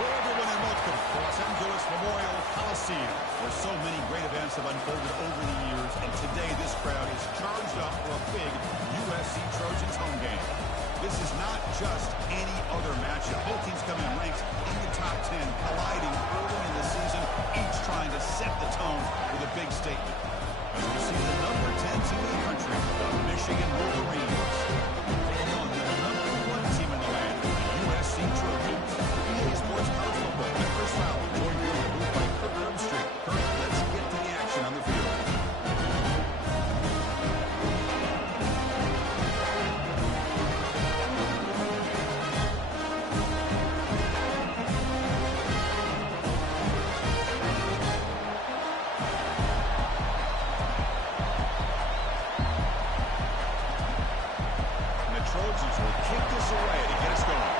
Well, everyone, and welcome to Los Angeles Memorial Coliseum, where so many great events have unfolded over the years, and today this crowd is charged up for a big USC Trojans home game. This is not just any other matchup. Both teams come in ranked in the top 10, colliding early in the season, each trying to set the tone with a big statement. As we see the number 10 team in the country, the Michigan Wolverines, taking on the number 1 team in the land, the USC Trojans. EA Sports College Football, I'm Chris Fowler, joined here in the booth by Kirk Herbstreit. Kirk, let's get to the action on the field. Trojans will kick this away to get us going.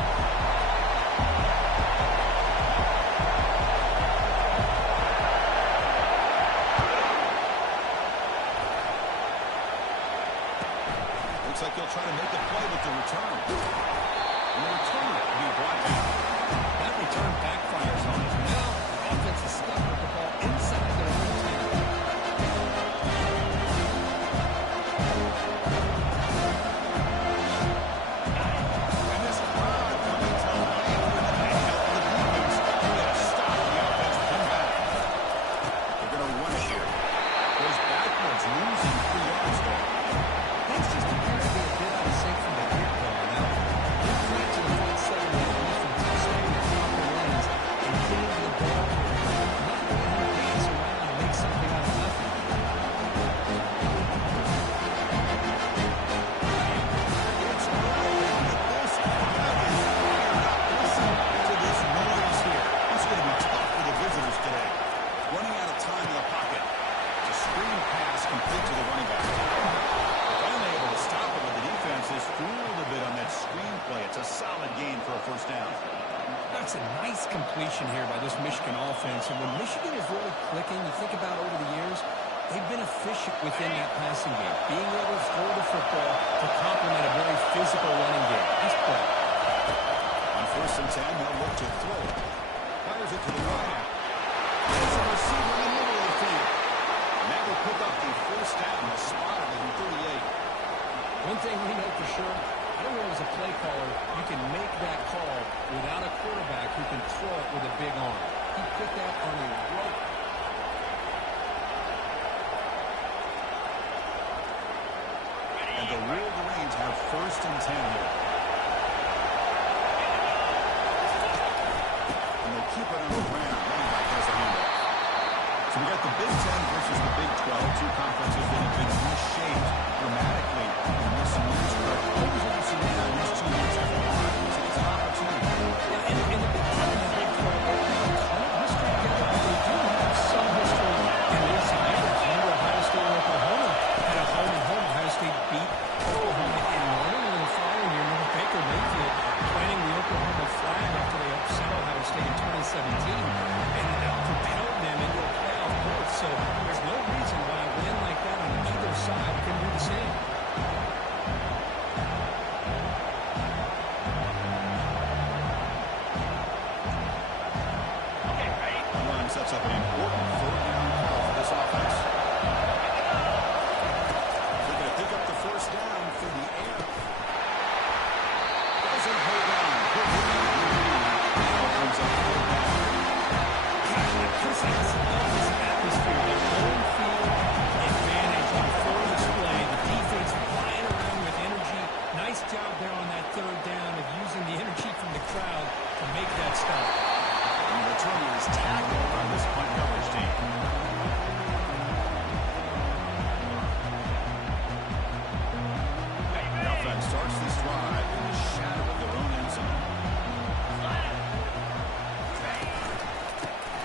Looks like he'll try to make a play with the return. And the return will be brought down. That return backfires on him. Now the offense is stuck with the ball inside their own 10. That's a nice completion here by this Michigan offense. And when Michigan is really clicking, you think about over the years, they've been efficient within that passing game, being able to throw the football to complement a very physical running game. Nice play. On 1st and 10, they'll look to throw. Fires it to the right. There's a receiver in the middle of the field. And that will pick up the first down, a spot at the 38. One thing we know for sure, I don't know as a play caller, you can make that call without a quarterback who can throw it with a big arm. He put that on a rope. And the Wolverines have 1st and 10 here. And they'll keep it on the ground. Running back has a handoff. So we got the Big 10 versus the Big 12, two conferences that have been reshaped dramatically in recent years. Always interesting how these two leagues have combined. So it's an opportunity. Yeah, and the Big 10 and the Big 12 don't have a ton of history together, but they do have some history in recent years. Remember Ohio State and Oklahoma had a home-and-home. Ohio State beat Oklahoma in Norman, and the following year, remember Baker Mayfield planting the Oklahoma flag after they upset Ohio State in 2017, and that propelled them into a playoff berth. So there's no reason why a win like that on either side can do the same. Sets up an important 3rd down call for this offense. They're going to pick up the 1st down through the air. Doesn't hold on. Opens up 3rd down. Chris, I just love this atmosphere. The home field advantage on full display. The defense flying around with energy. Nice job there on that 3rd down of using the energy from the crowd to make that stop. And the returner is tackled on this punt coverage team. The offense starts this drive in the shadow of their own end zone.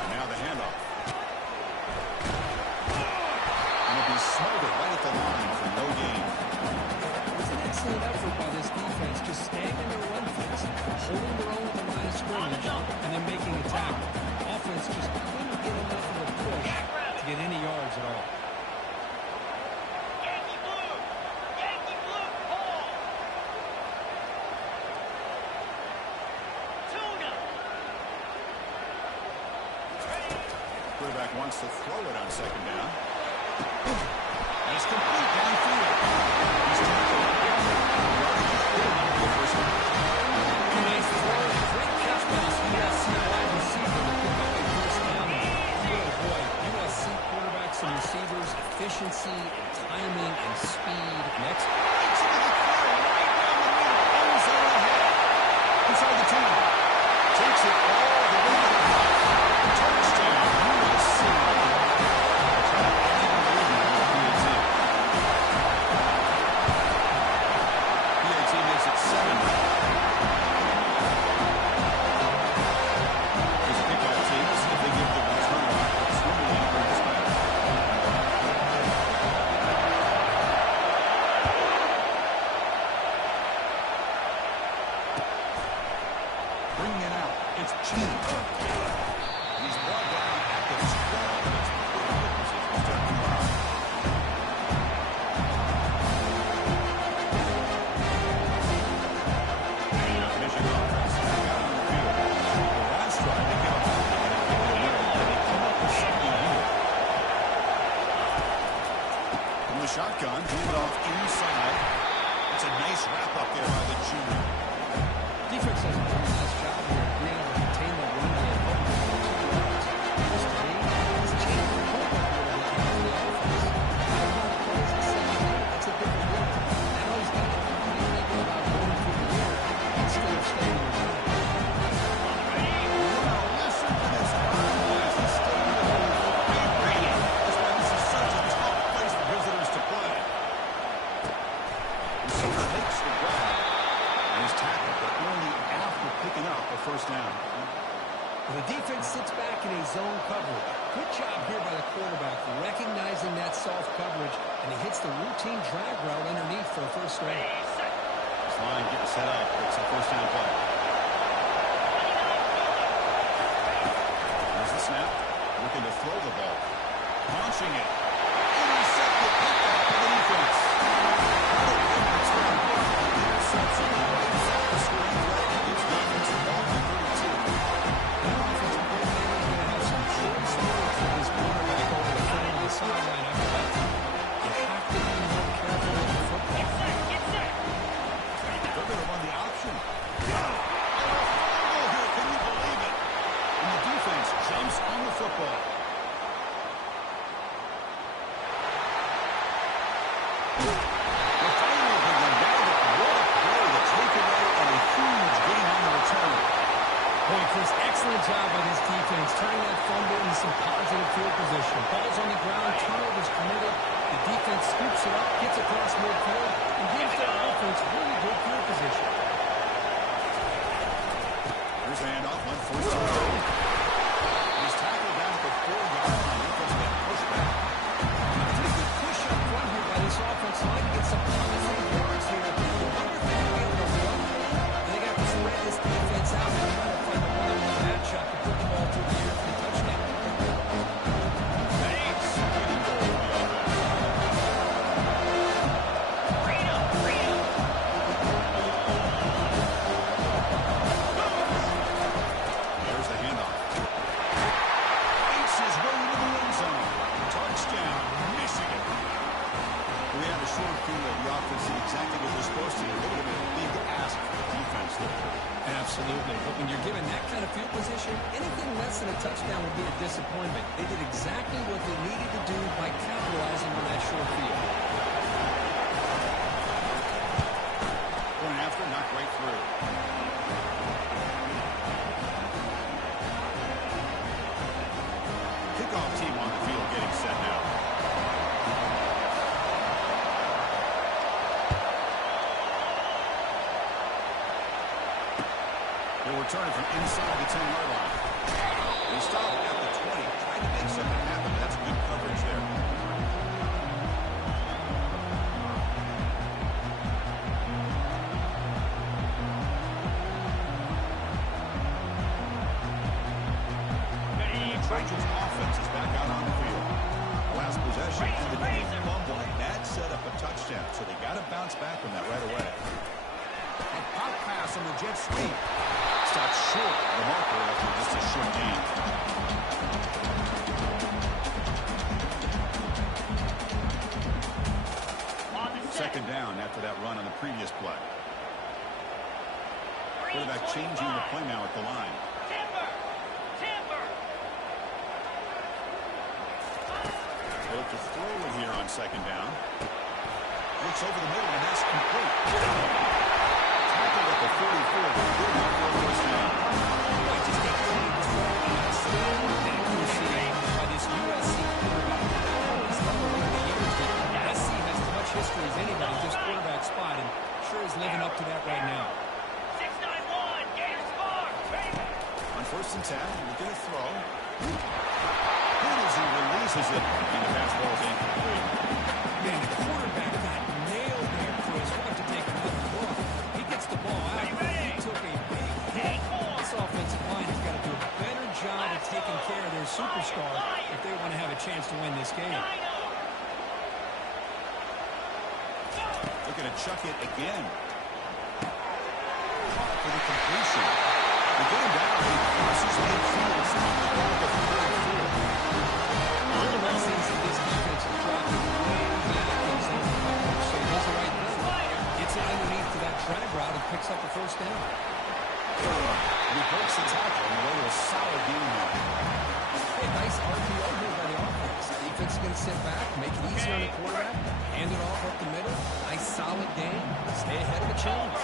And now the handoff. And it'll be smothered right at the line for no gain. It was an excellent effort by this defense, just staying in their run fence, holding their own at the line of scrimmage, and then making a tackle. Offense just couldn't get enough of a push to get any yards at all. wants to throw it on second down. And it's complete downfield. He's tackled. Yardage is good enough for the first down. Nice throw. Great catch by this USC wide receiver to pick up a first down. Oh boy, USC quarterbacks and receivers, efficiency, and timing, and speed. Next. It's into the clear right down the middle. Ends on the head. Inside the 10. Takes it all the way to the top. Touchdown, USC. PAT makes it 7. Here's a kickoff team. Let's see if they give the return opportunity to bring this back. Bringing it out. It's Cheney. He's brought down at the 12. It's pretty good position. Stepping by. Michigan offense back out on the field. The last drive, they give up and give it away. And they come up with something here. From the shotgun, hand it off inside. It's a nice wrap up there by the junior. Defense does a pretty nice job here of being able to contain the runway and help them get 2 yards. This to me has changed the quarterback a little bit on the offense. How about the plays in second year? That's a different deal. Now he's got to be thinking about going through the air instead of staying in the run. Now listen to this crowd as the stadium is vibrating. That's why this is such a tough place for visitors to play. Receiver makes the grab. And he's tackled, but only after picking up a first down. The defense sits back in a zone coverage. Good job here by the quarterback, recognizing that soft coverage, and he hits the routine drag route underneath for a first down. This line getting set up. It's a first down play. There's the snap. Looking to throw the ball. Launching it. Intercepted. Picked off by the defense. Interception. Inside the screen. It's defensive ball to 32. That offensive coordinator is going to have some choice words with his quarterback over the phone on the sideline after that. You have to be more careful with the football. They're going to run the option. Got it. Oh, a fumble here. Can you believe it? And the defense jumps on the football. The final big one down. What a play. The takeaway and a huge gain on the return. Boy, Chris, excellent job by this defense, turning that fumble into some positive field position. Ball's on the ground, turnovers committed. The defense scoops it up, gets across midfield, and gives their offense really good field position. Here's the handoff on first and goal. He's tackled down at the 4-yard line. Defense getting pushed back. Pretty good push up front here by this offense line to get some positive yards here. The wonder if they're going to be able to run the ball, and they got to spread this defense out and try to find a one-on-one matchup to put the ball through the air for the touchdown. Second and goal for the offense. There's the handoff. Ace his way into the end zone. Touchdown, Michigan. We had a short field of the offense did exactly what they're supposed to do. A little bit of a big ask for the defense there. Absolutely. But when you're given that kind of field position, anything less than a touchdown would be a disappointment. They did exactly what they needed to do by capitalizing on that short field. Going after, not right through. Kickoff team on the field getting set now. They'll return it from inside the 10-yard line. They stop at the 20. Trying to make something happen. That's good coverage there. Trojans offense is back out on the field. Last possession ended in a fumble, and that set up a touchdown. So they got to bounce back from that right away. A pop pass on the jet sweep. Stopped short of the marker after just a short gain. second down after that run on the previous play. Quarterback changing the play now at the line. Built to throw it here on second down. Looks over the middle, and that's complete. Tackled at the 44. Good enough for a first down. Just a clean throw and outstanding accuracy by this USC quarterback. I always thought over the years that SC has as much history as anybody at this quarterback spot, and sure is living up to that right now. 6-9-1, Gators score. On first and 10, looking to throw. Good as he releases it, and the pass ball is incomplete. Man, the quarterback got nailed there, Chris. We'll have to take another look. He gets the ball out. He took a big hit. This offensive line has got to do a better job of taking care of their superstar if they want to have a chance to win this game. Looking to chuck it again. Caught for the completion. They get him down. He crosses midfield. Stop the ball at the 44. All of that seems that this defense is dropping way back in zone coverage, so he does the right thing. Gets it underneath to that drag route and picks up the first down. And he breaks the tackle on the way to a solid game now. Hey, nice RPO here by the offense. Defense is going to sit back, make it easier on the quarterback, hand it off up the middle. Nice solid game. Stay ahead of the chains.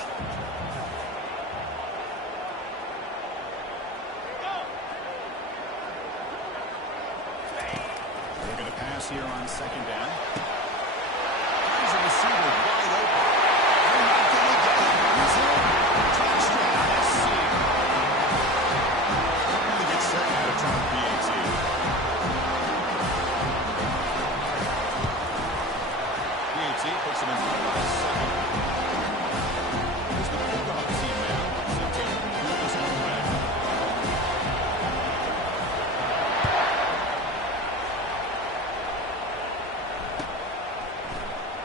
They're going to pass here on second down. Here's a receiver wide open. They're not going to get it. He's in. Touchdown, SC. They're going to get set now to try the PAT. PAT puts him in front by 7. Here's the Bulldog team now. Set to move this one away.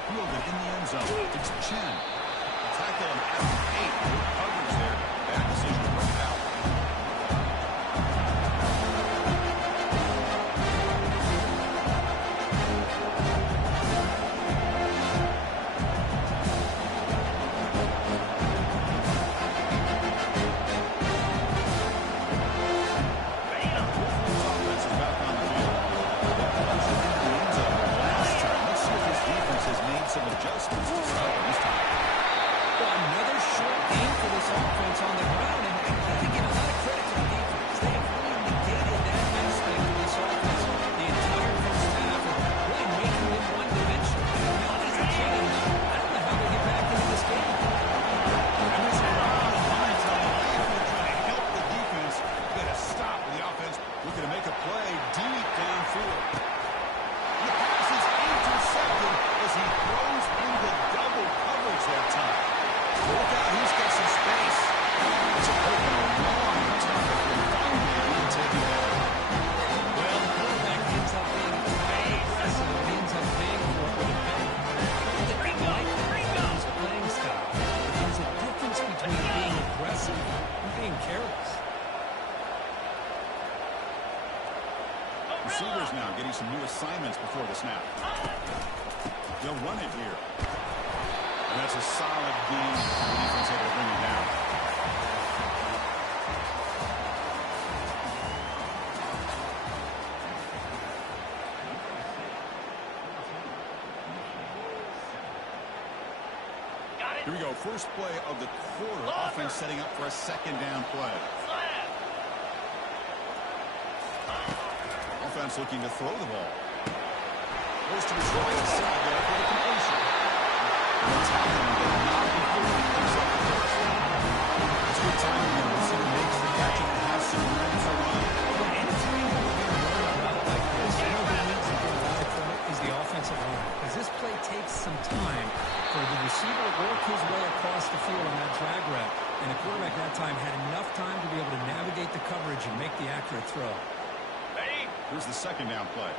Fielded in the end zone. It's Chen. Tackle him at the 8. Good coverage there. Bad decision to bring it out. Wolfman's offense is back on the field. They plunged it into the end zone last time. Let's see if this defense has made some adjustments to start this time. Well, another short game for this offense on the ground, and I got to give a lot of credit to the defense. They have really negated that aspect of this offense the entire first half, and really making it one-dimensional. Now it doesn't change. I don't know how they get back into this game. And this is around lines on the lane. They're trying to help the defense get a stop. The offense looking to make a play deep downfield. The pass is intercepted as he throws into double coverage that time. Look out, he's got some space. It's a open a long time. And finally being taken down. Well, the quarterback ends up being very aggressive. It ends up paying for it with a bang. I like his playing style. There's a difference between being aggressive and being careless. Receivers now getting some new assignments before the snap. They'll run it here. And that's a solid game. The defense able to bring it down. Here we go. First play of the quarter. Offense setting up for a second down play. Offense looking to throw the ball. Goes to his right side there for the completion. And the tackle but not before he picks up the first. It's good timing there. Receiver makes the catch and has some room to run. Anytime you're going to run a route like this, you know who needs to get a lot from it is the offensive line. Because this play takes some time for the receiver to work his way across the field on that drag route. And the quarterback that time had enough time to be able to navigate the coverage and make the accurate throw. Here's the second down play.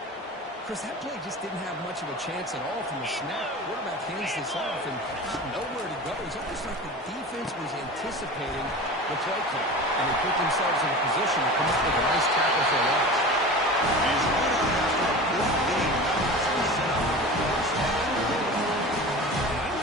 Chris, that play just didn't have much of a chance at all from the snap. Quarterback hands this off and just nowhere to go. It's almost like the defense was anticipating the play call, and they put themselves in a position to come up with a nice tackle for a loss. He's run out after a good game. Now has been set up for the first. And I don't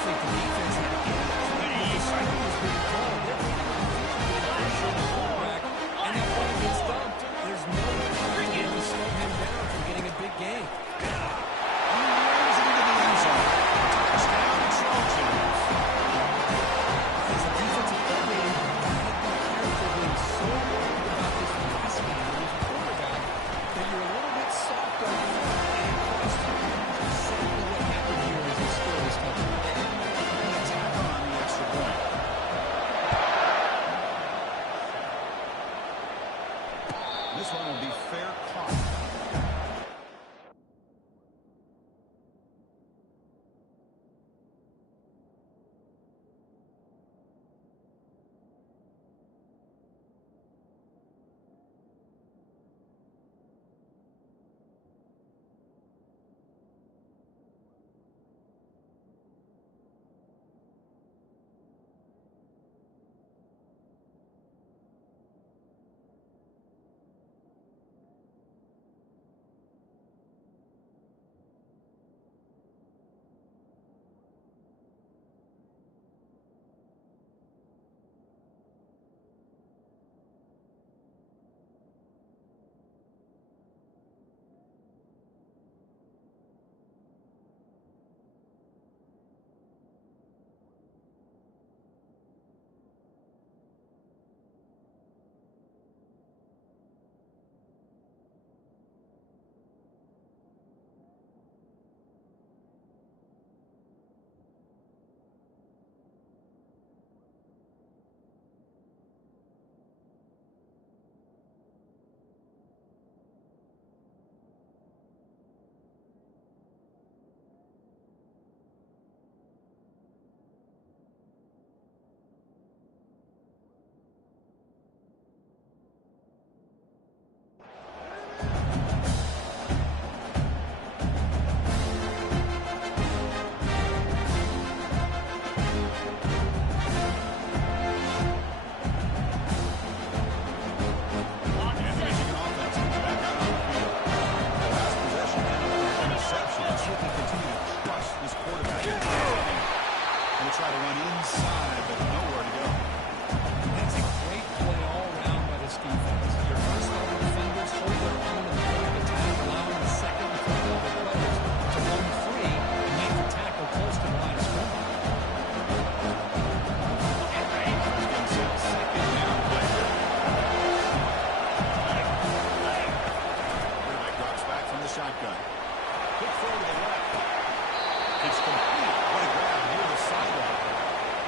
It's complete. What a grab near the sideline.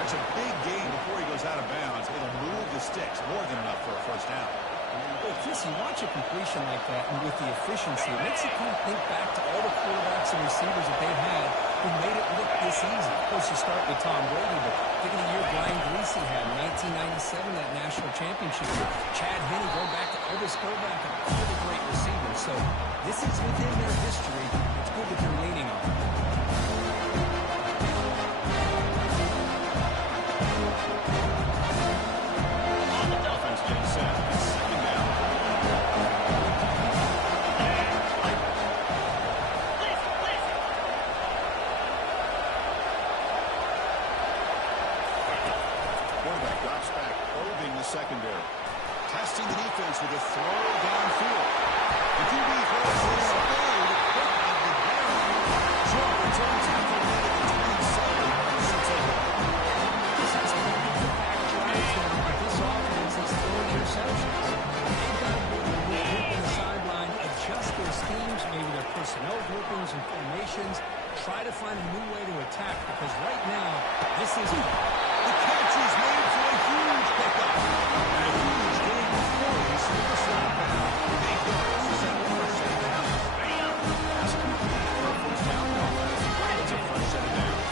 That's a big gain before he goes out of bounds. It'll move the sticks. More than enough for a first down. Well, Chris, you watch a completion like that, and with the efficiency, it makes you kind of think back to all the quarterbacks and receivers that they've had who made it look this easy. Of course, you start with Tom Brady, but think of the year Brian Gleason had in 1997, that national championship year. Chad Henne, going back to Elvis Grbac, and all the great receivers. So this is within their history. It's good that they're leaning on it. Offense getting set. It's second down. Quarterback drops back, probing the secondary. Testing the defense with a throw downfield. The QB throws this away to pick up the ground. Short return tackle made at the 27. Sits over. This has been a back drive now, but this offense has thrown interceptions. They've got to be able to regroup on the sideline, adjust their schemes, maybe their personnel groupings and formations, try to find a new way to attack, because right now, this is... The catch is made for a huge pickup. And a huge gain before he slips out of bounds. They go settle for a set of downs. Pass complete for a first down. It's a first set of downs.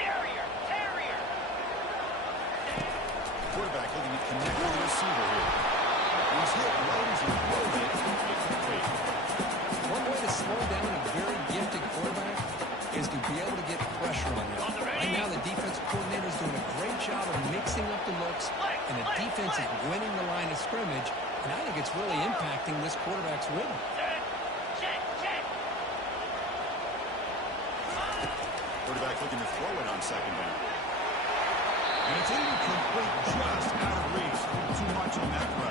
Terrier. Quarterback looking to connect with the receiver here. He's hit lows and throws it. It's complete. One way to slow down a very gifted quarterback is to be able to get pressure on them. Right now, the defensive coordinator is doing a great job of mixing up the looks, and the defense is winning the line of scrimmage, and I think it's really impacting this quarterback's rhythm. Check. Quarterback looking to throw it on second down. And it's incomplete, just out of reach. Too much on that throw.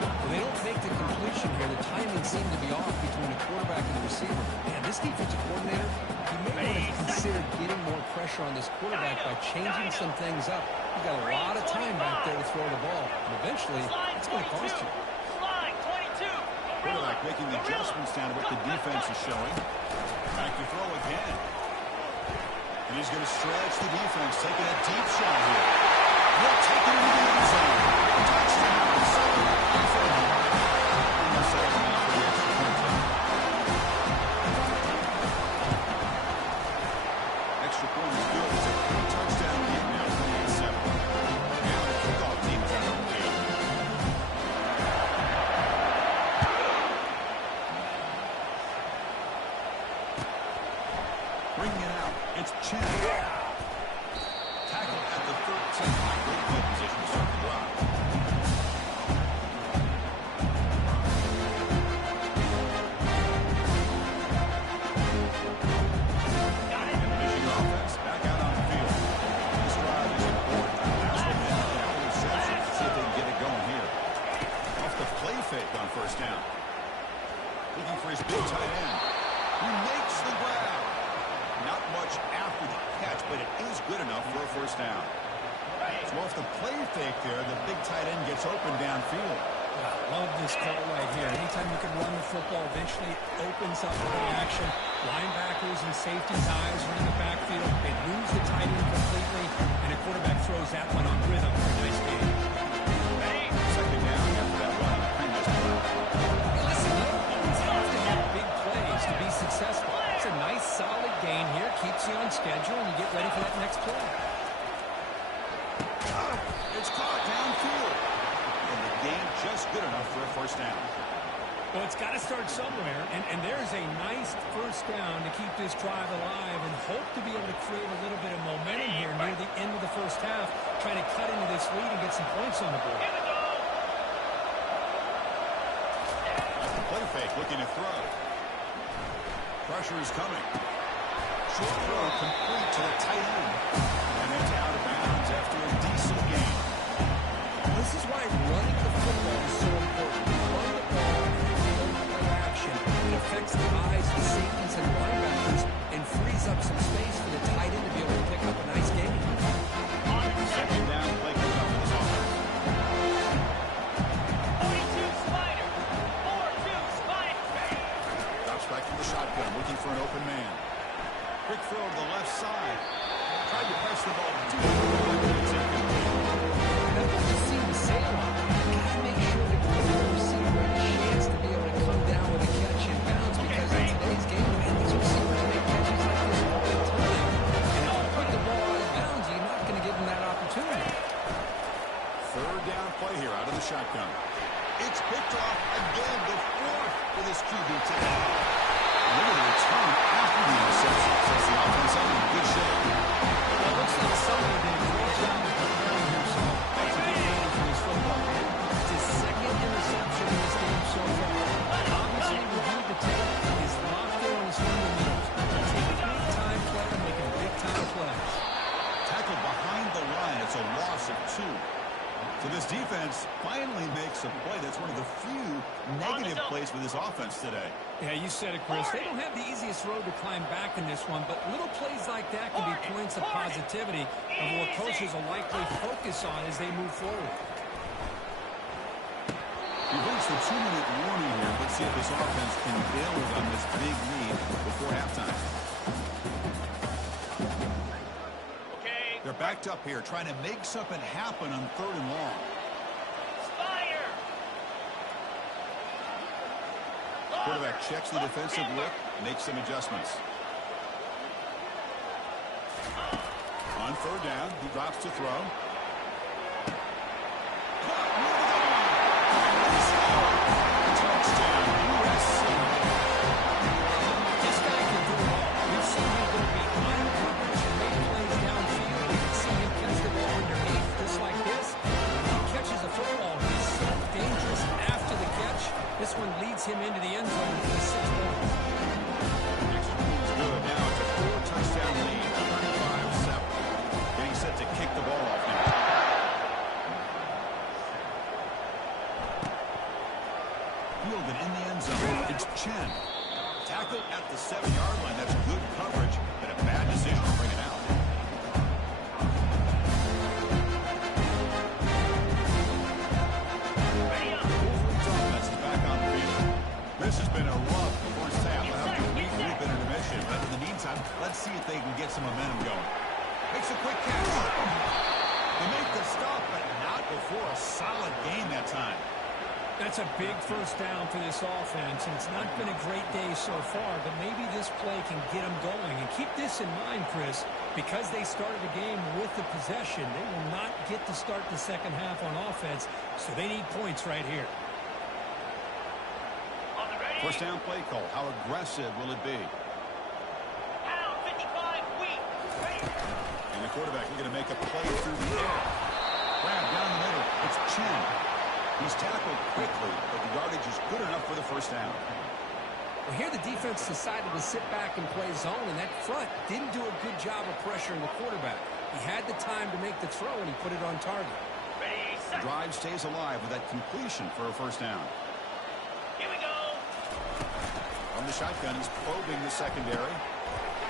Well, they don't make the completion here. The timing seemed to be off between the quarterback and the receiver. Man, this defensive coordinator, he may want to consider getting more pressure on this quarterback by changing some things up. You've got a lot of time back there to throw the ball, and eventually, it's going to cost you. Slide 22. Quarterback making adjustments down to what the defense is showing. Back to throw again. And he's going to stretch the defense, taking a deep shot here. He'll take it into the end zone. Touchdown. Extra point is good. It's a touchdown lead now, 28-7. Now the kickoff team is out of the field. Bringing it out. It's Chen. Tackle at the 13. Great field position to start the drive. Finishing offense back out on the field. This drive is important. That's what they have that interception. See if they can get it going here. Off the play fake on first down. Looking for his big tight end. He makes the grab. Not much after the catch, but it is good enough for a first down. So off the play fake there, the big tight end gets open downfield. Love this call right here. Anytime you can run the football, eventually opens up the action. Linebackers and safeties' eyes are in the backfield. They lose the tight end completely, and a quarterback throws that one on rhythm for a nice game. Second down after that run on the previous play. Listen, you always have to have big plays to be successful. It's a nice, solid gain here. Keeps you on schedule, and you get ready for that next play. It's caught downfield. And the game just good enough for a first down. Well, it's got to start somewhere, and there's a nice first down to keep this drive alive and hope to be able to create a little bit of momentum here near the end of the first half, trying to cut into this lead and get some points on the board. That's the play fake, looking to throw. Pressure is coming. Short throw complete to the tight end. And it's out of bounds after a decent gain. This is why running the football is so important. Run the ball and play action. It affects the eyes of the safeties and linebackers and frees up some space for the tight end to be able to pick up a nice game. Second down, play coming up for this offense. 42 Spider. 4-2 Spider. Back to the shotgun, looking for an open man. Quick throw to the left side. Tried to press the ball deep. That doesn't seem to say a lot. You gotta make sure to give the receiver a chance to be able to come down with a catch and bounce, because in today's game, man, these receivers make catches like this all the time. And if you put the ball out of bounds, you're not going to give them that opportunity. Third down play here out of the shotgun. It's picked off again, the fourth for this QB today. Look at the return after the interception. Says the offense out in good shape. Well, it looks like somebody did a great job of preparing himself. That's a good game for this football game. It's his second interception in this game so far. Obviously, reviewed the tape. He's locked in on his fundamentals. He's a big-time player making big-time plays. Tackled behind the line. It's a loss of 2. So this defense finally makes a play. That's one of the few negative plays for this offense today. Yeah, you said it, Chris. They don't have the easiest road to climb back in this one, but little plays like that can be points of positivity of what coaches will likely focus on as they move forward. We've reached the 2-minute warning here. Let's see if this offense can build on this big lead before halftime. They're backed up here, trying to make something happen on 3rd and long. Fire! Quarterback checks the defensive look, makes some adjustments. On 3rd down, he drops to throw. Touchdown, USC. This guy can do it all. We've seen him go behind coverage and make plays downfield. We can see him catch the ball underneath, just like this. When he catches a football, he's so dangerous after the catch. This one leads him into the end zone for 6 points. Next one's good. Now it's a 4-touchdown lead, 35-7. Getting set to kick the ball off now. Fielded in the end zone. It's Chen. Tackle at the 7-yard line. That's good coverage, and a bad decision to bring it out. Wolverine's offense is back on the field. This has been a rough first half. We'll have to regroup in intermission. But in the meantime, let's see if they can get some momentum going. Makes a quick catch. They make the stop, but not before a solid game that time. That's a big first down for this offense, and it's not been a great day so far, but maybe this play can get them going. And keep this in mind, Chris, because they started the game with the possession, they will not get to start the second half on offense, so they need points right here. First down play call. How aggressive will it be? Pound 55 weak. And the quarterback looking to make a play through the air. Grab down the middle. It's Chen. He's tackled quickly, but the yardage is good enough for the first down. Well, here the defense decided to sit back and play zone, and that front didn't do a good job of pressuring the quarterback. He had the time to make the throw, and he put it on target. Ready, The set. drive stays alive with that completion for a first down. Here we go. From the shotgun, he's probing the secondary.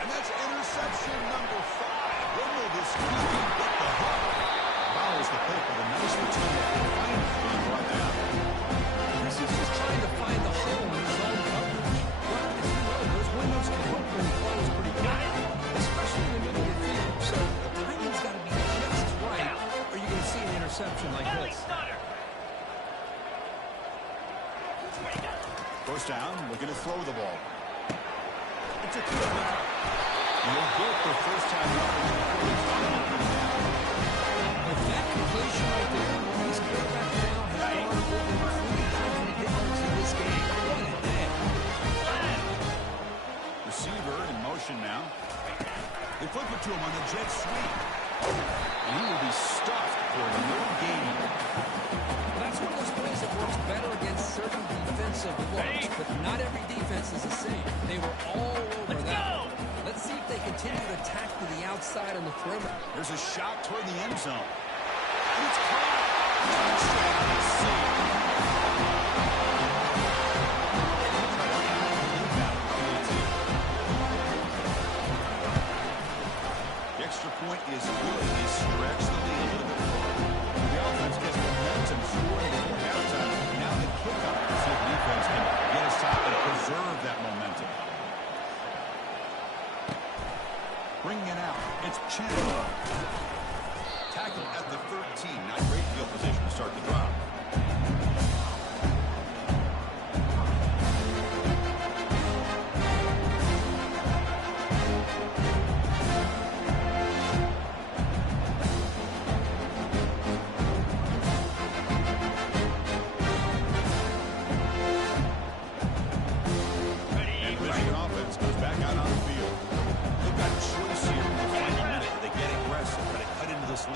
And that's interception number 5. When will this QB get the hook? Follows the pick with a nice return. Finally being brought down. This is just trying to find the hole in his own coverage. Well, as you know, those windows can open and close pretty quick, especially in the middle of the field. So the timing's got to be just right, or you're going to see an interception like Belly this. stunner. First down, looking to throw the ball. It's a touchdown. You'll get the first time With that completion right there, this quarterback now has gone over 300 yards in this game. What a day. Receiver in motion now. They flip it to him on the jet sweep. And he will be stuffed for no gain. That's one of those plays that works better against certain defensive looks, but not every defense is the same. They were all over that. Let's see if they continue to attack to the outside on the perimeter. There's a shot toward the end zone. And it's caught. Touchdown, saved. The extra point is good. They stretch the lead a little bit further. The offense gets momentum scoring before halftime. Now the kickoff to see if the defense can get a stop and preserve that momentum. Bringing it out, it's Chen. Tackle at the 13. Not great field position to start the drive.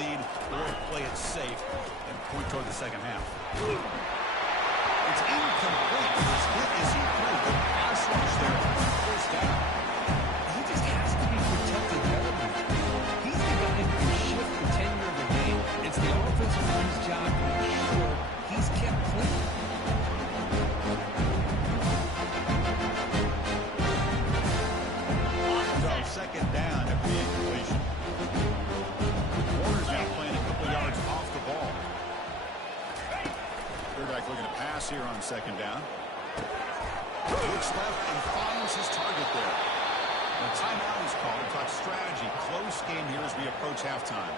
Lead or play it safe and point toward the second half. It's incomplete. As hit as he threw, the pass rush there. First down. He just has to be protected better than that. He's the guy who can shift the tenure of the game. It's the offensive line's job to make sure he's kept clean. So second down at the incompletion. Looking to pass here on second down. Looks left and finds his target there. The timeout is called to talk strategy. Close game here as we approach halftime.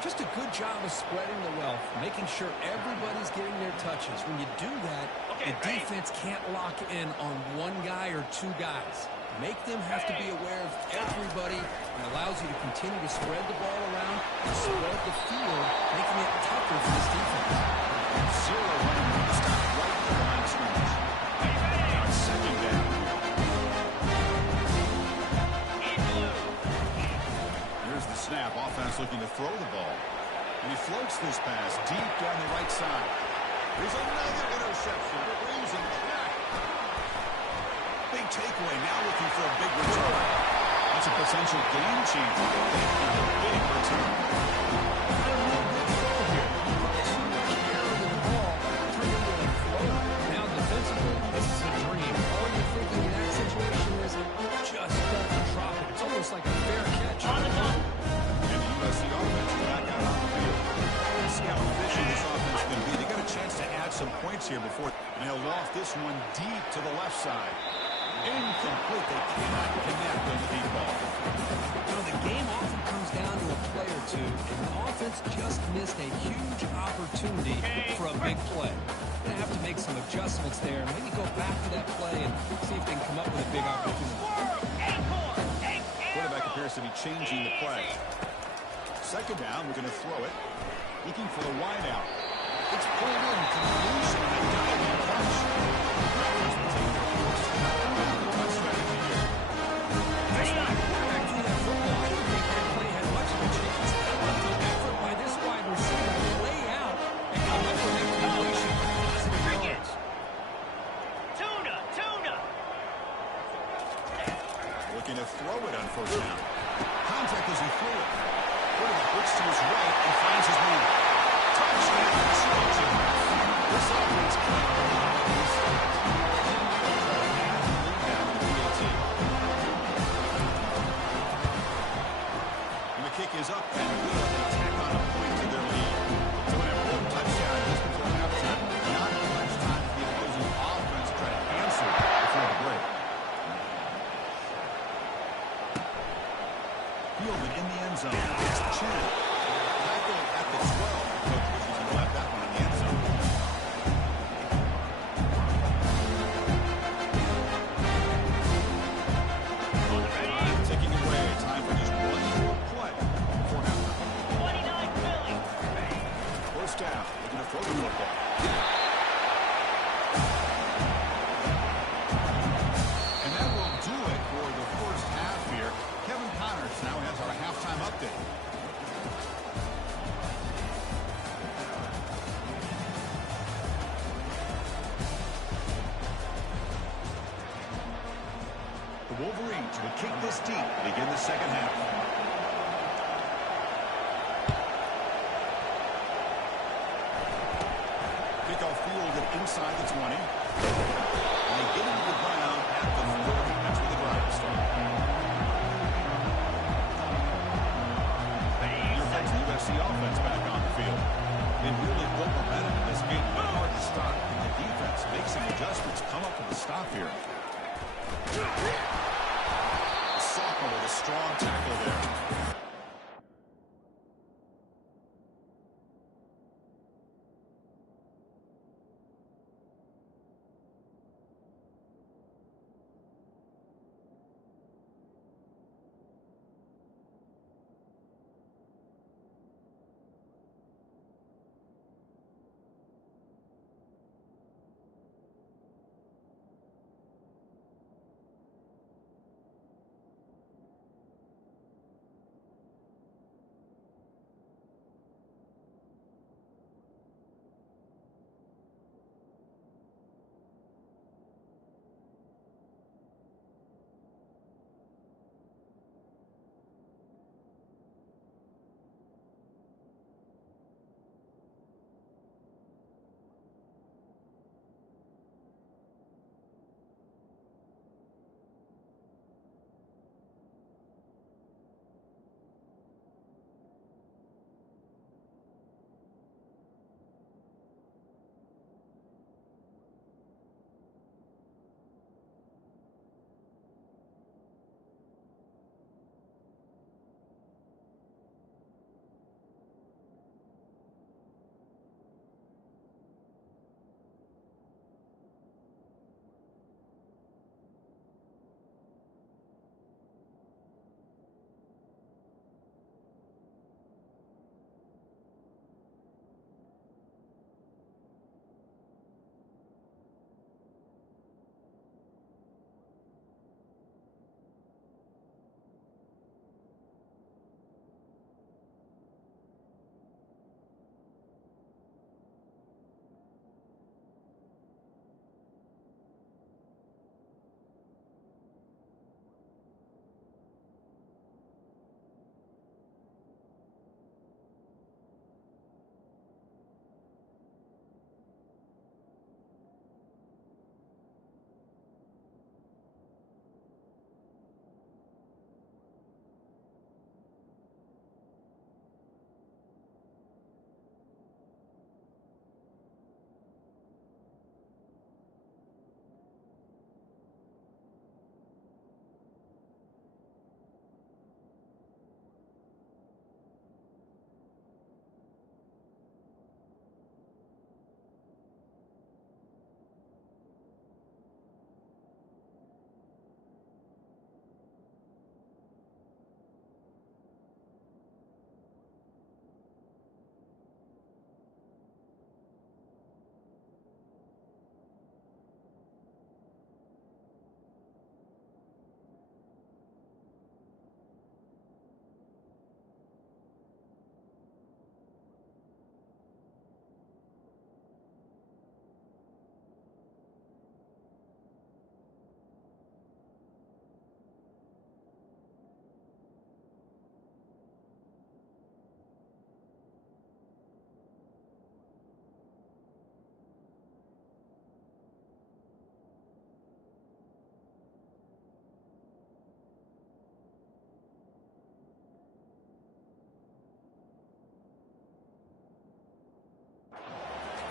Just a good job of spreading the wealth, making sure everybody's getting their touches. When you do that, the defense can't lock in on one guy or two guys. Make them have to be aware of everybody and allows you to continue to spread the ball around and spread the field, making it tougher for this defense. Zero running room to stop right at the line of scrimmage. On second down. Here's the snap. Offense looking to throw the ball. And he floats this pass deep down the right side. There's another interception. It losing track. Big takeaway. Now looking for a big return. That's a potential game changer. Big return. Like a fair catch on the top. And the USC offense back out on the field. See how efficient this offense can be. They got a chance to add some points here before. And they'll loft this one deep to the left side. Incomplete. They cannot connect on the deep ball. You know, the game often comes down to a play or two, and the offense just missed a huge opportunity for a big play. They're going to have to make some adjustments there and maybe go back to that play and see if they can come up with a big opportunity. Quarterback appears to be changing the play. Second down, we're going to throw it. Looking for the wide out. It's pulled in to the loose and a diving catch. Ravens will take their first strategy here. Back through that football. I didn't think that play had much of a chance. The effort by this wide receiver to lay out and come up with that completion. Positive yards. Tuna. Looking to throw it on first down. Contact as he threw it. Quarterback looks to his right and finds his man. Touchdown, Trojan. This offense can't lose. And the kick is up and good. They tack on a point to their lead. So an important touchdown just before halftime. Not much time for the opposing offense to try to answer before the break. Fielded in the end zone. It's Chen. Tackle at the 12. Coach wishes he left that one in the end zone. Time ticking away. Time for just one more play before halftime. 29 Philly. First down. Looking to throw the football. And that will do it for the first half here. Kevin Connors now has our halftime update. The Wolverines will kick this deep to begin the second half. Kickoff fielded inside the 20. And they get into the ground at the 40. That's where the drive will start. The USC offense back on the field. They really built momentum in this game, but hard to stop. And the defense makes some adjustments, come up with a stop here. Soft Oh, with a strong tackle there.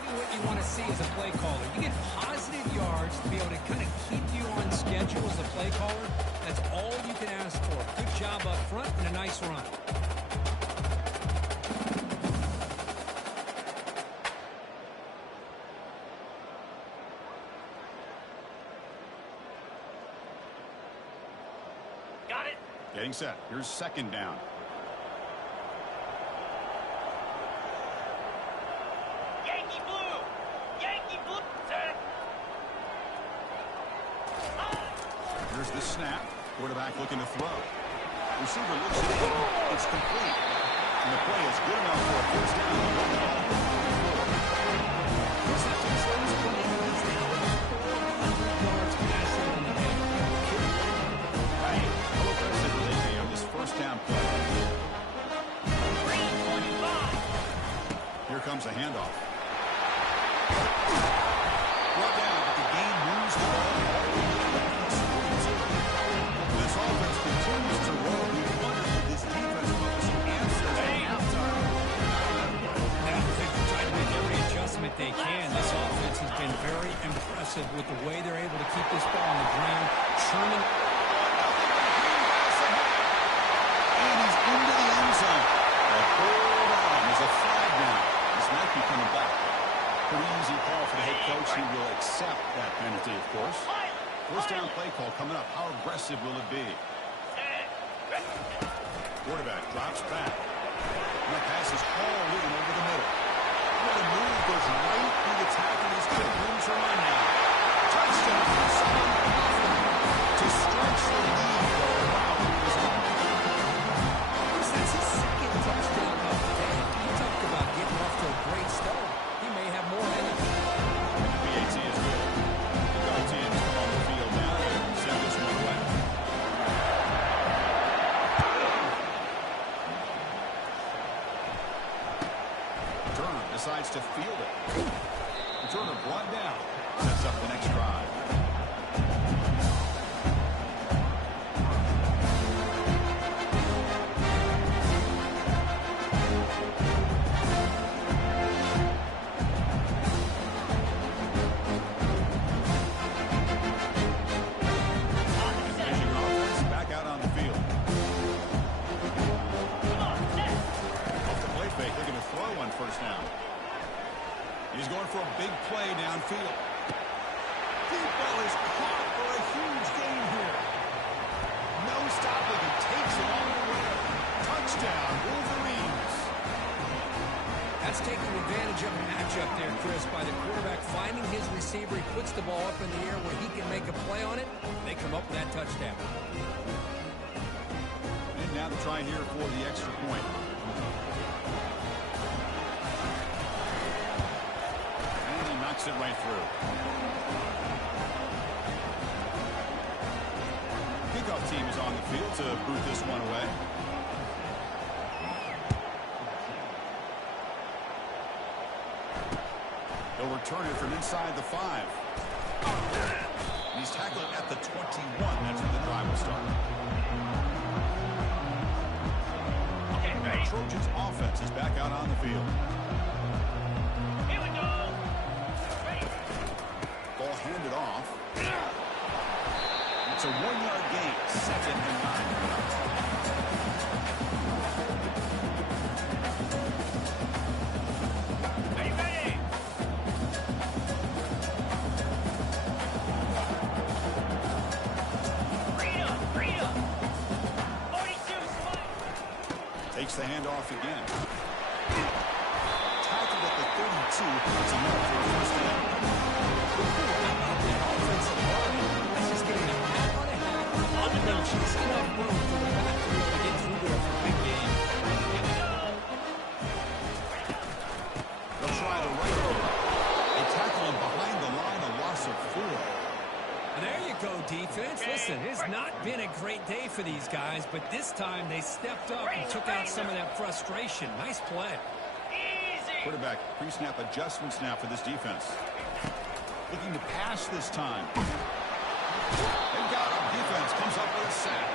What you want to see as a play caller. You get positive yards to be able to kind of keep you on schedule as a play caller. That's all you can ask for. Good job up front and a nice run. Got it. Getting set. Here's second down. Yankee blue. Yankee blue. Set. Here's the snap. Quarterback looking to throw. Receiver looks it in. It's complete. And the play is good enough for a first down. Receptions on this play. He's now at 400 yards passing on the day. Right. How aggressive are they on this first down play? 325. Here comes a handoff. Brought down, but the game moves the ball all the way to the next 42. This offense continues to roll. We wonder if this defense will have some answers at halftime. Now they're trying to make every adjustment they can. This offense has been very impressive with the way they're able to keep this ball on the ground, churning. Another green pass ahead. penalty, of course. First down play call coming up. How aggressive will it be? Quarterback drops back. And the pass is hauled in over the middle. What a move. Goes right through the tackle. He's got room to run now. Touchdown. To stretch the lead, though. Wow, he was on. That's his second touchdown of the day. You talk about getting off to a great start. He may have more in it. The PAT is good. Both teams come on the field now and send this one away. Turner decides to field it. Turner brought down. Sets up the next drive. First down. He's going for a big play downfield. Deep ball is caught for a huge gain here. No stopping and takes it all the way. Touchdown, Wolverines. That's taking advantage of a matchup there, Chris, by the quarterback finding his receiver. He puts the ball up in the air where he can make a play on it. They come up with that touchdown. And now the try here for the extra point. It right through. Kickoff team is on the field to boot this one away. They'll return it from inside the 5. He's tackled at the 21. That's where the drive will start. Trojans offense is back out on the field. Handed off. It's a 1-yard gain. 2nd and 9. Are you ready? Freedom. 42. Takes the handoff again. Tackled at the 32. It's enough for a first down. Just enough room for the back to really get through there for a big game. They'll try the right over. They tackle him behind the line, a loss of 4. There you go, defense. Listen, it's not been a great day for these guys, but this time they stepped up and took out some of that frustration. Nice play. Quarterback pre-snap adjustments now for this defense. Looking to pass this time. They've got him. Defense comes up with a sack.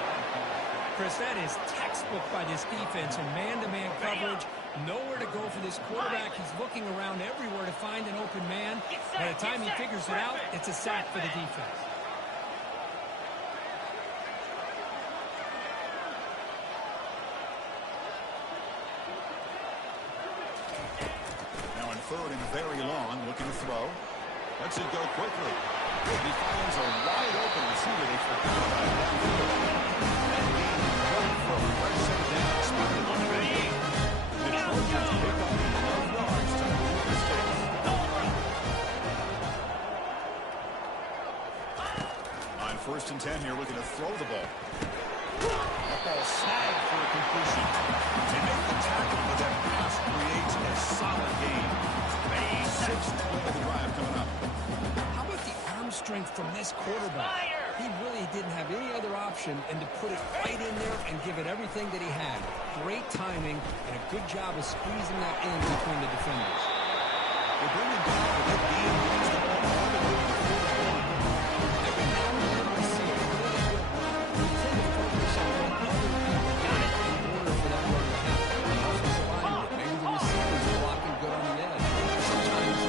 Chris, that is textbook by this defense in man-to-man coverage. Nowhere to go for this quarterback. He's looking around everywhere to find an open man. By the time he figures it out, it's a sack for the defense. Now in 3rd and very long, looking to throw. Lets it go quickly. He finds a wide open receiver. They forgot about it downfield. And gain 1 for a fresh set down. Spotted on the ready. The Trojans pick up enough yards to move the sticks. On 1st and 10 here, looking to throw the ball. The ball snagged for a completion. They make the tackle, but that pass creates a solid gain. 6th play of the drive coming up. How about the arm strength from this quarterback? He really didn't have any other option and to put it right in there and give it everything that he had. Great timing and a good job of squeezing that in between the defenders. They bring it down for the game. Moves the ball all the way to the 41. Every now and then we see a really good run. We tend to focus on what other people got in order for that run to happen. The offensive line, maybe the receivers are blocking good on the edge. Sometimes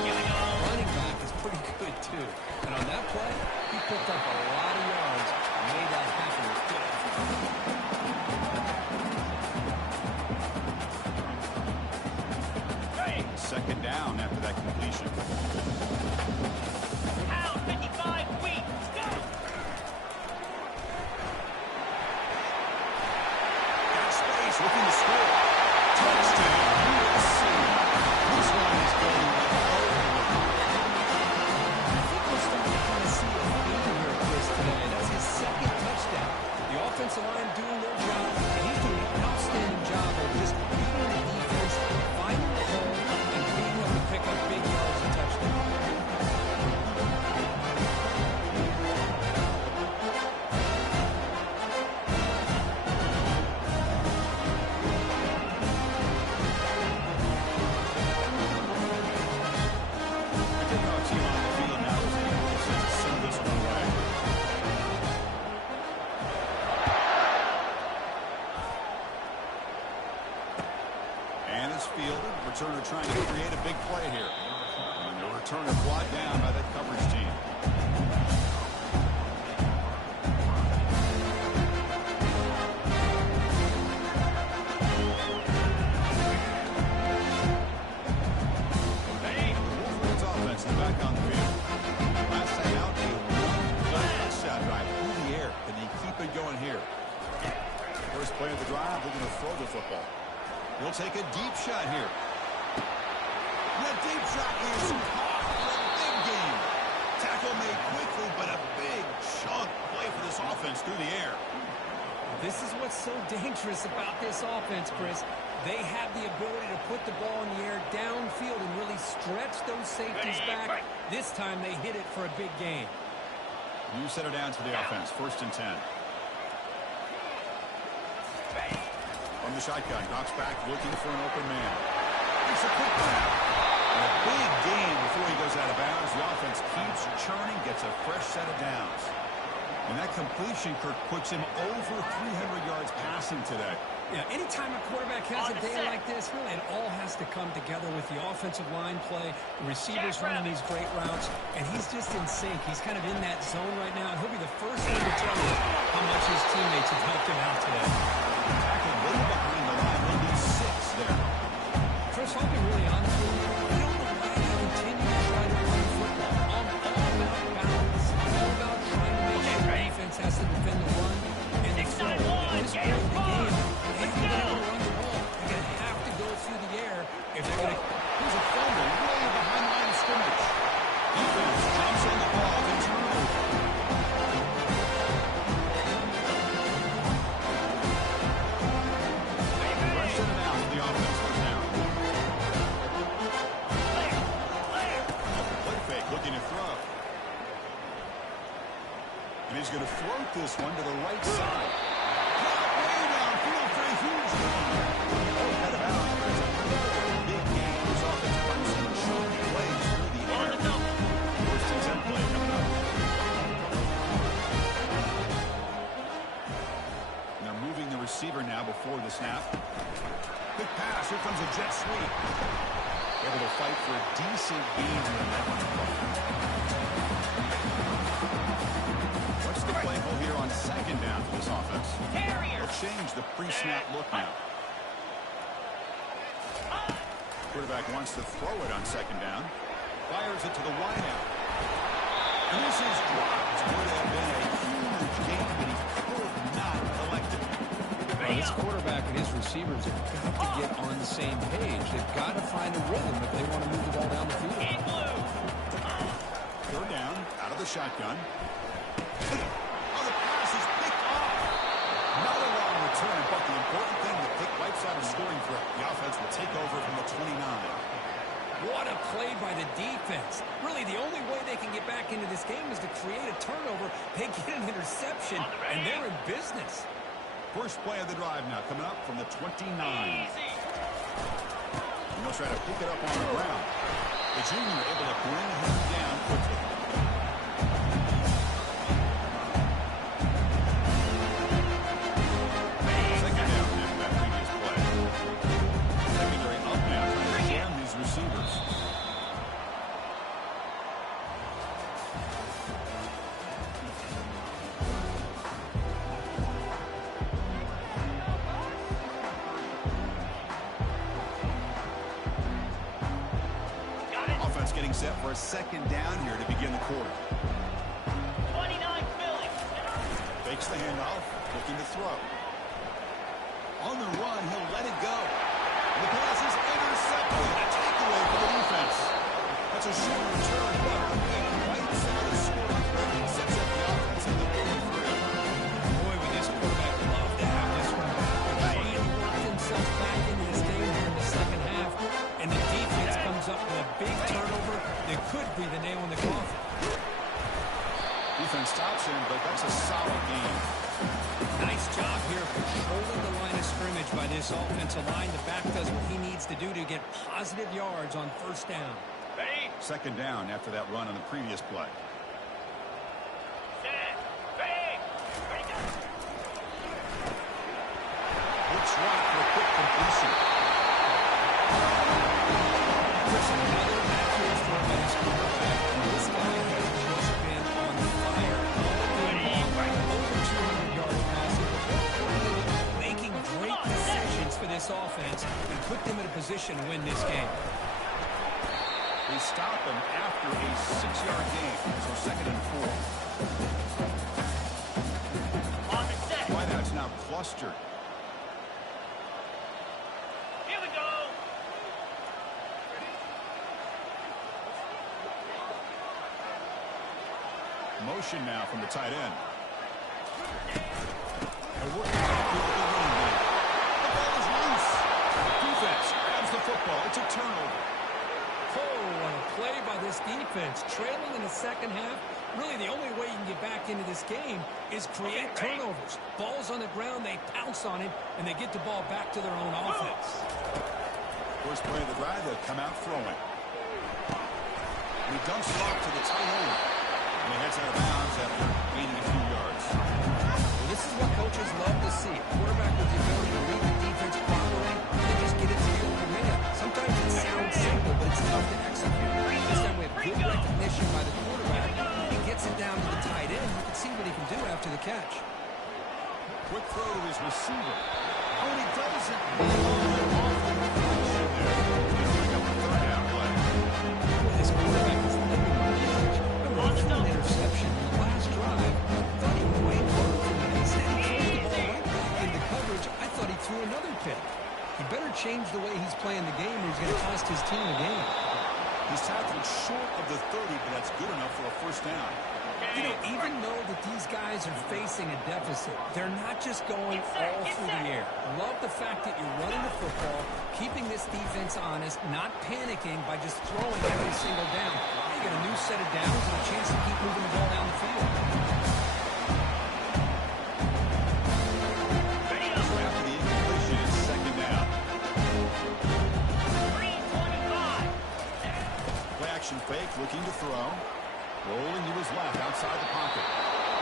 running back is pretty good too. And on that play, he picked up a lot of yards and made that happen with good. 2nd down after that completion. Pound 55. returner trying to create a big play here. And the returner brought down by that coverage team. Wolverines offense is back on the field. Last time out, a one-play touchdown drive through the air. Can they keep it going here? First play of the drive, they're going to throw the football. He'll take a deep shot here. The deep shot is caught for a big game. Tackle made quickly, but a big chunk play for this offense through the air. This is what's so dangerous about this offense, Chris. They have the ability to put the ball in the air downfield and really stretch those safeties back. This time they hit it for a big gain. New center down to the offense. 1st and 10. From the shotgun, drops back, looking for an open man. It's a quick grab. And a big gain before he goes out of bounds. The offense keeps churning, gets a fresh set of downs. And that completion, Kirk, puts him over 300 yards passing today. Yeah, anytime a quarterback has a day like this, really, it all has to come together with the offensive line play, the receivers running these great routes, and he's just in sync. He's kind of in that zone right now, and he'll be the first one to tell you how much his teammates have helped him out today. Tackle way behind the line. They'll be 6 there. Chris, I'll be really honest with you. I don't know why they continue to try to run football. I'm all about balance. I'm all about trying to make sure the defense has to defend the run and the throw. At this point in the game, they haven't been able to run the ball. They're going to have to go through the air if they're going to. Here's a fumble way behind the line of scrimmage. Defense jumps on the ball and turnover. Rushing it out to the offense. First down. Play fake, looking to throw. And he's going to float this one to the right side. Way downfield for a huge gain. Out of bounds. There's a big gain. This offense runs some short plays through the air. 1st and 10 play coming up. And they're moving the receiver now before the snap. Quick pass. Here comes a jet sweep. Able to fight for a decent gain here in that one. What's the play call here on 2nd down for this offense? They'll change the pre-snap look now. Quarterback wants to throw it on 2nd down. Fires it to the wideout. And this is dropped. Would have been a huge gain, but he could not collect it. Well, his quarterback and his receivers have got to get on the same page. They've got to find a rhythm if they want to move the ball down the field. 3rd down, out of the shotgun. Oh, the pass is picked off. Not a long return, but the important thing, the pick wipes out a scoring threat. The offense will take over from the 29. What a play by the defense. Really, the only way they can get back into this game is to create a turnover. They get an interception, and they're in business. First play of the drive now, coming up from the 29. And they'll try to pick it up on the ground. The junior able to bring him down quickly. Second down after that previous play. Secondary up now, trying to jam these receivers. Getting set for a 2nd down here to begin the quarter. 29 Philly. Fakes the handoff, looking to throw. On the run, he'll let it go. The pass is intercepted. A takeaway for the defense. That's a short return, but a big right side of scoring threat and sets up the offense in the 43. Boy, would this quarterback love to have this one back. He worked himself back into this game here in the 2nd half, and the defense comes up with a big turnover that could be the nail in the coffin. Defense stops him, but that's a solid game. Nice job here controlling the line of scrimmage by this offensive line. The back does what he needs to do to get positive yards on 1st down. 2nd down after that run on the previous play. Looks right for a quick completion. position to win this game. They stop him after a 6-yard gain, so 2nd and 4. On the set. Wideout's now clustered. Here we go. Motion now from the tight end. And working back through the running game. The ball is loose. Defense grabs the football. It's a turnover. Oh, what a play by this defense. Trailing in the second half, really the only way you can get back into this game is create turnovers. Ball's on the ground, they pounce on it, and they get the ball back to their own offense. First play of the drive, they'll come out throwing. He dumps it off to the tight end. And he heads out of bounds after gaining a few yards. Well, this is what coaches love to see. A quarterback with the ability to read the defense properly and just get it to the open man. Sometimes it sounds simple, but it's tough to execute. This time we have good recognition by the quarterback. He gets it down to the tight end. You can see what he can do after the catch. Quick throw to his receiver. Oh, and he does it. Off the deflection there. He's pick up a 3rd down play. This quarterback is living on the edge. An interception in the last drive. Thought he might work from it. Instead, he throws the ball right back into coverage. I thought he threw another pick. He better change the way he's playing the game or he's going to cost his team the game. He's tackled short of the 30, but that's good enough for a 1st down. You know, even though that these guys are facing a deficit, they're not just going all through the air. Love the fact that you're running the football, keeping this defense honest, not panicking by just throwing every single down. You get a new set of downs and a chance to keep moving the ball down the field. After the incompletion, it's 2nd down. 325. Play action fake, looking to throw. Rolling to his left, outside the pocket.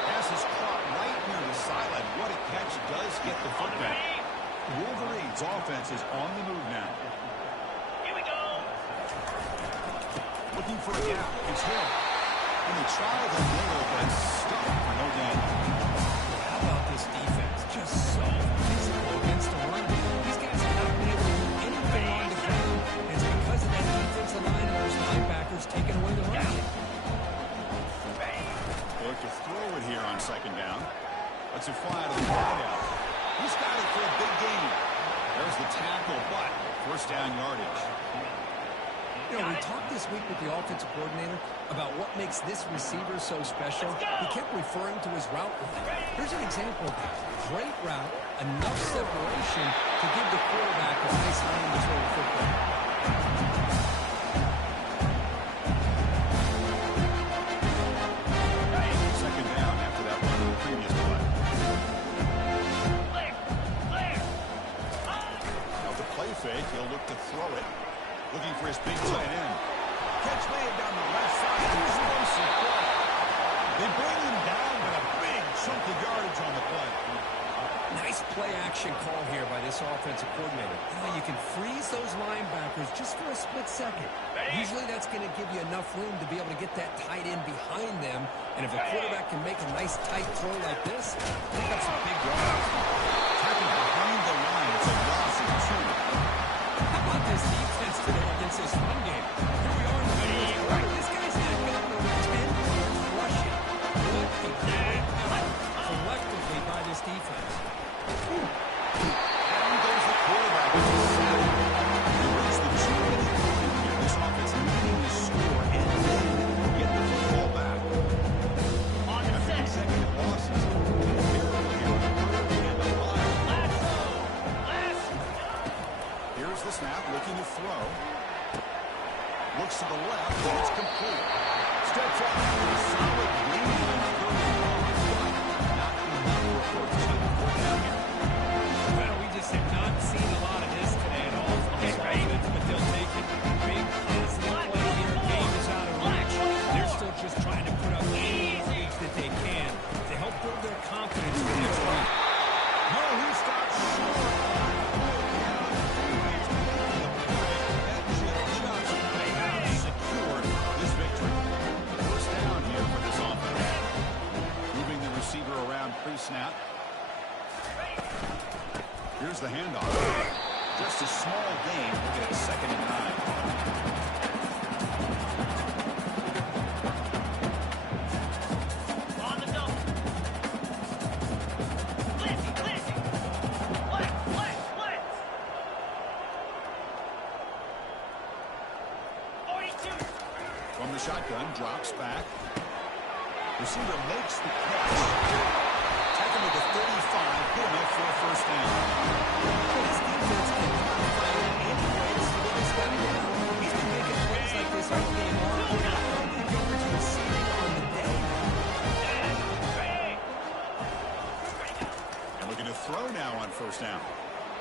Pass is caught right near the sideline. What a catch. Does get the football. Wolverines offense is on the move now. Here we go. Looking for a gap. It's him. And they try the middle, but stuck for no gain. How about this defense? Just so physical against the run. These guys have not been able to do anything on the ground. It's because of that defensive line and those linebackers taking away the run. They look to throw it here on 2nd down. Let's it fly to the wideout. He's got it for a big gain. There's the tackle, but 1st down yardage. You know, we talked this week with the offensive coordinator about what makes this receiver so special. He kept referring to his route line. Here's an example of that. Great route, enough separation to give the quarterback a nice lane to throw the football. Fake, he'll look to throw it. Looking for his big tight end. Catch made down the left side. Explosive play. They bring him down with a big chunk of yardage on the play. Nice play action call here by this offensive coordinator. Now you can freeze those linebackers just for a split second. Usually that's going to give you enough room to be able to get that tight end behind them. And if a quarterback can make a nice tight throw like this, pick up some big yards. Tackling behind the line. It's a loss of 2. How about this defense today against this run game? Here we are in the middle of the This guy's not going to number 10 crush it. What a great effort collectively by this defense. Down goes the quarterback. It's a sack. He reached the 2-minute point here. This offense needing to score and then get the football back. On the After set. consecutive losses, they're here on the 3rd and the 5. Last. Here's the snap, looking to throw. Looks to the left, and it's complete. Steps up to a solid gain on 3rd and long, but not enough for a first team 4th down here. Well, we just have not seen a lot of this today at all from this offense, but they'll take it. Big positive play here. Game is out of reach. They're still just trying to put up any leads that they can to help build their confidence for next week. No, he stops short. Secured this victory. First down here for this offense. Moving the receiver around pre-snap. Here's the handoff. Just a small gain. Looking at 2nd and 9. On the double. Blitz. Blitz. 42. From the shotgun, drops back. Receiver makes the catch. Take him to the 35. Good enough for a first down. This defense cannot find any way to slow this guy down. He's been making plays like this all game long. 100 yards receiving on the day. And looking to throw now on first down.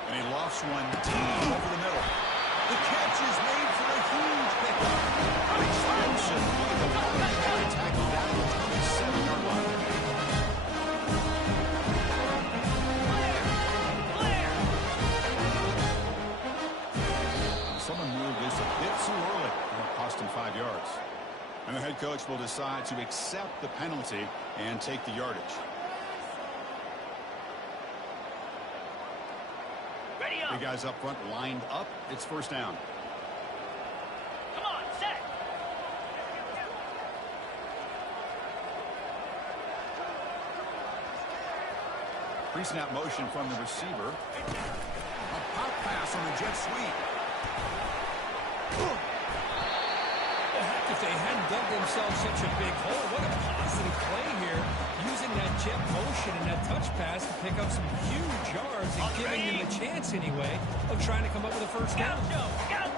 And he lofts one deep over the middle. The catch is made for a huge pickup. An explosive play. The running back tackled down the 27-yard line. Someone moved this a bit too early. It'll cost him 5 yards. And the head coach will decide to accept the penalty and take the yardage. Ready up. The guys up front lined up. It's first down. Come on, set. Pre-snap motion from the receiver. A pop pass on the jet sweep. If they hadn't dug themselves such a big hole, what a positive play here. Using that jet motion and that touch pass to pick up some huge yards and giving them a chance anyway of trying to come up with a first down.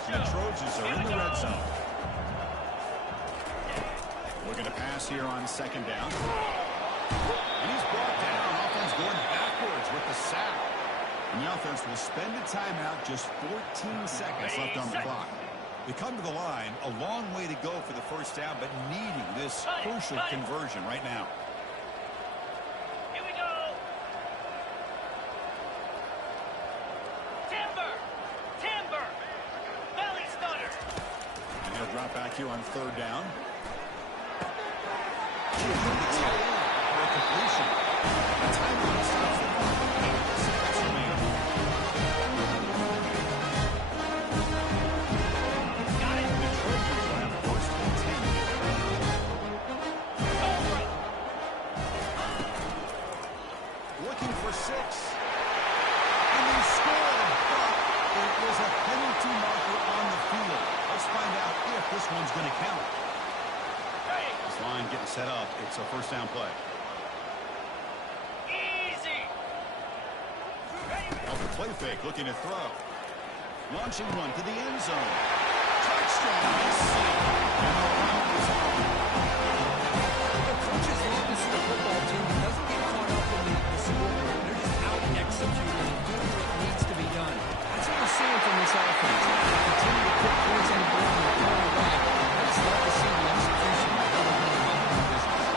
The Trojans are in the red zone. Looking to pass here on 2nd down. And he's brought down. Offense going backwards with the sack. And the offense will spend a timeout, just 14 seconds left on the clock. They come to the line, a long way to go for the first down, but needing this crucial conversion right now. Here we go. Timber. Belly stunner. And he'll drop back here on 3rd down. For a completion. A timeout stops the clock. 8 seconds remaining. Got it. The Trojans will have 1st and 10 here. Cobra. Looking for 6. And they scored, but it was a penalty marker on the field. Let's find out if this one's going to count. This line getting set up. It's a first down play. Easy. Off the play fake, looking to throw. Launching one to the end zone. Touchdown. And the round is on. The coaches love to see a football team that doesn't get caught up in the scoreboard. They're just out executing and doing what needs to be done. That's what we're seeing from this offense. They continue to put points on the board and they're throwing away. I just love to see the execution of how they're going about their business.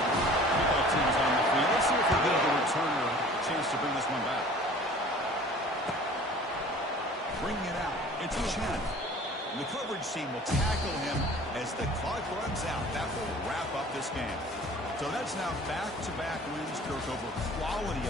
Both teams on the field. Let's see if we give the returner a chance to bring this one back. Bringing it out. It's Chen. And the coverage team will tackle him as the clock runs out. That will wrap up this game. So that's now back-to-back wins, Kirk, over quality